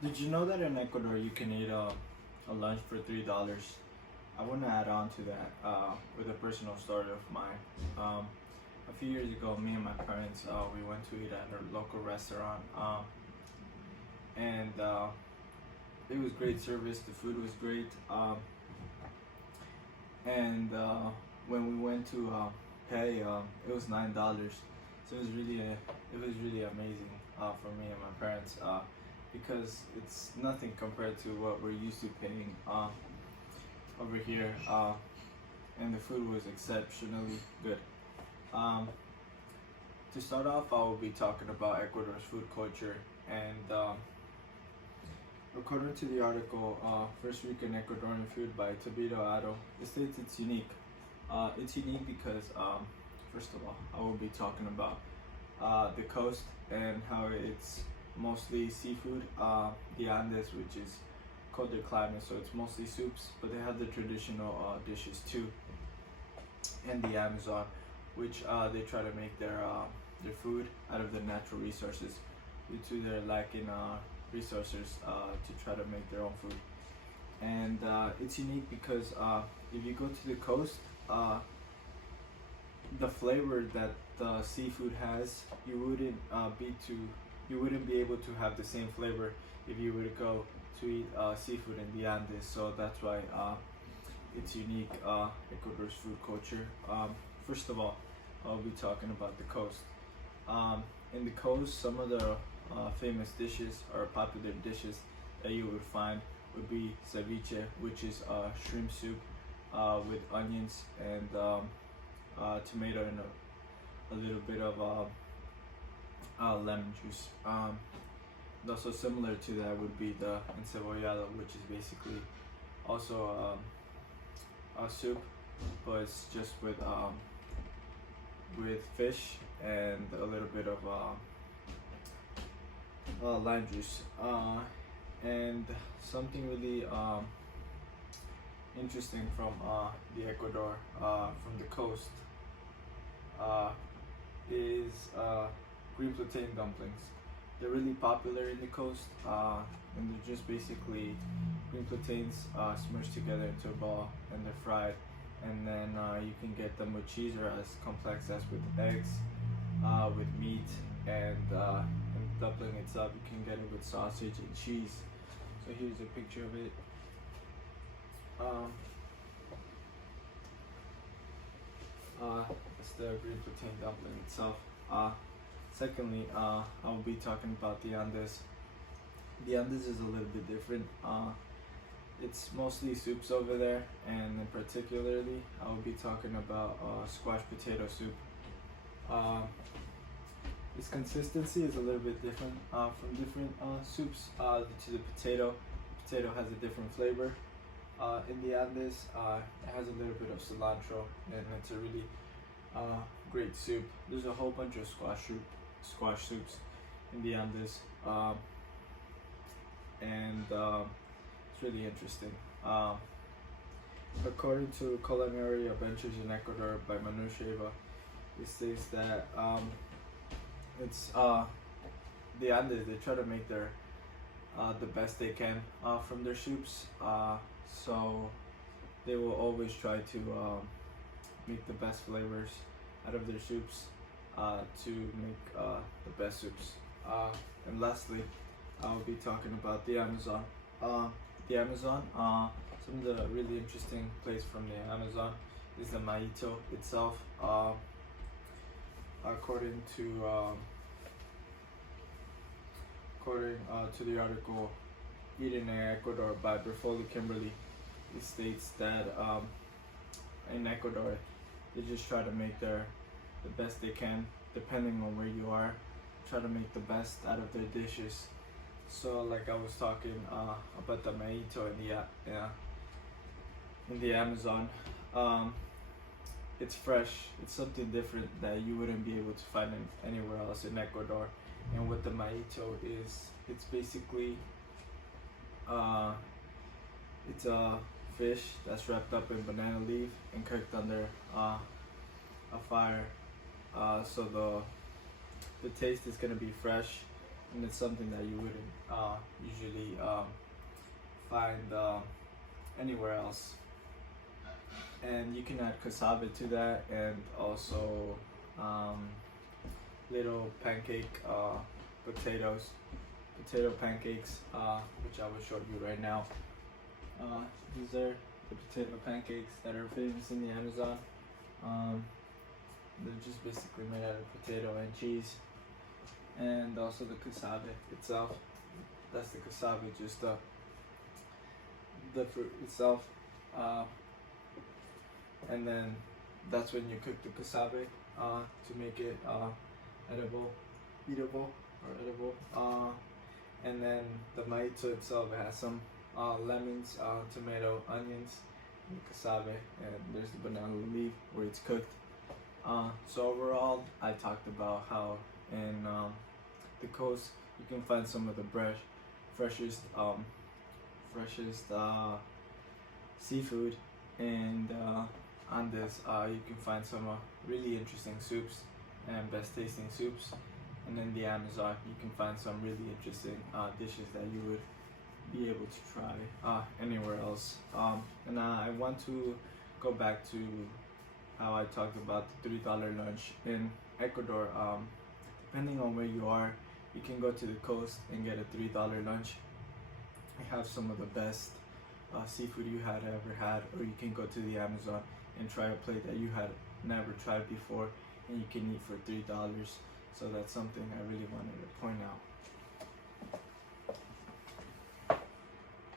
Did you know that in Ecuador you can eat a lunch for $3? I want to add on to that with a personal story of mine. A few years ago, me and my parents we went to eat at a local restaurant, and it was great service. The food was great, and when we went to pay, it was $9. So it was really amazing for me and my parents. Because it's nothing compared to what we're used to paying over here, and the food was exceptionally good. Um, to start off, I will be talking about Ecuador's food culture, and according to the article First Week in Ecuadorian Food by Tabito Ado, it states it's unique. It's unique because, first of all, I will be talking about the coast and how it's mostly seafood. The Andes, which is colder climate, so it's mostly soups, but they have the traditional dishes too. And the Amazon, which they try to make their food out of the natural resources due to their lacking resources to try to make their own food. And it's unique because if you go to the coast, the flavor that the seafood has, you wouldn't be able to have the same flavor if you were to go to eat seafood in the Andes. So that's why it's unique, Ecuador's food culture. First of all, I'll be talking about the coast. In the coast, some of the famous dishes or popular dishes that you would find would be ceviche, which is shrimp soup with onions and tomato and a little bit of lemon juice. Also similar to that would be the encebollado, which is basically also a soup, but it's just with fish and a little bit of lime juice. And something really interesting from the Ecuador, from the coast, is green plantain dumplings. They're really popular in the coast, and they're just basically green plantains smushed together into a ball, and they're fried. And then you can get them with cheese or as complex as with eggs, with meat, and dumpling itself. You can get it with sausage and cheese. So here's a picture of it. It's the green plantain dumpling itself. Secondly, I will be talking about the Andes. The Andes is a little bit different. It's mostly soups over there, and particularly I will be talking about squash potato soup. Its consistency is a little bit different from different soups due to the potato. Potato has a different flavor. In the Andes, it has a little bit of cilantro, and it's a really great soup. There's a whole bunch of squash soups in the Andes, and it's really interesting. According to Culinary Adventures in Ecuador by Manu Sheva, it states that it's the Andes. They try to make their the best they can from their soups. So they will always try to make the best flavors out of their soups to make the best soups. And lastly, I'll be talking about the Amazon. The Amazon, some of the really interesting places from the Amazon is the mojito itself. According to the article Eating in Ecuador by Berfoli Kimberly, it states that in Ecuador they just try to make the best they can, depending on where you are. Try to make the best out of their dishes. So, like I was talking about the mojito in the Amazon, it's fresh. It's something different that you wouldn't be able to find anywhere else in Ecuador. And what the mojito is, it's basically it's a fish that's wrapped up in banana leaf and cooked under a fire. So the taste is gonna be fresh, and it's something that you wouldn't usually find anywhere else. And you can add cassava to that, and also um, little pancake potato pancakes, which I will show you right now. These are the potato pancakes that are famous in the Amazon. They're just basically made out of potato and cheese, and also the cassava itself. That's the cassava, just the fruit itself. And then that's when you cook the cassava to make it eatable. And then the maito itself, it has some lemons, tomato, onions, and cassava, and there's the banana leaf where it's cooked. So overall, I talked about how in the coast you can find some of the freshest seafood, and on this you can find some really interesting soups and best tasting soups. And in the Amazon you can find some really interesting dishes that you would be able to try anywhere else. And I want to go back to how I talked about the $3 lunch in Ecuador. Depending on where you are, you can go to the coast and get a $3 lunch. I have some of the best seafood you had ever had, or you can go to the Amazon and try a plate that you had never tried before, and you can eat for $3. So that's something I really wanted to point out.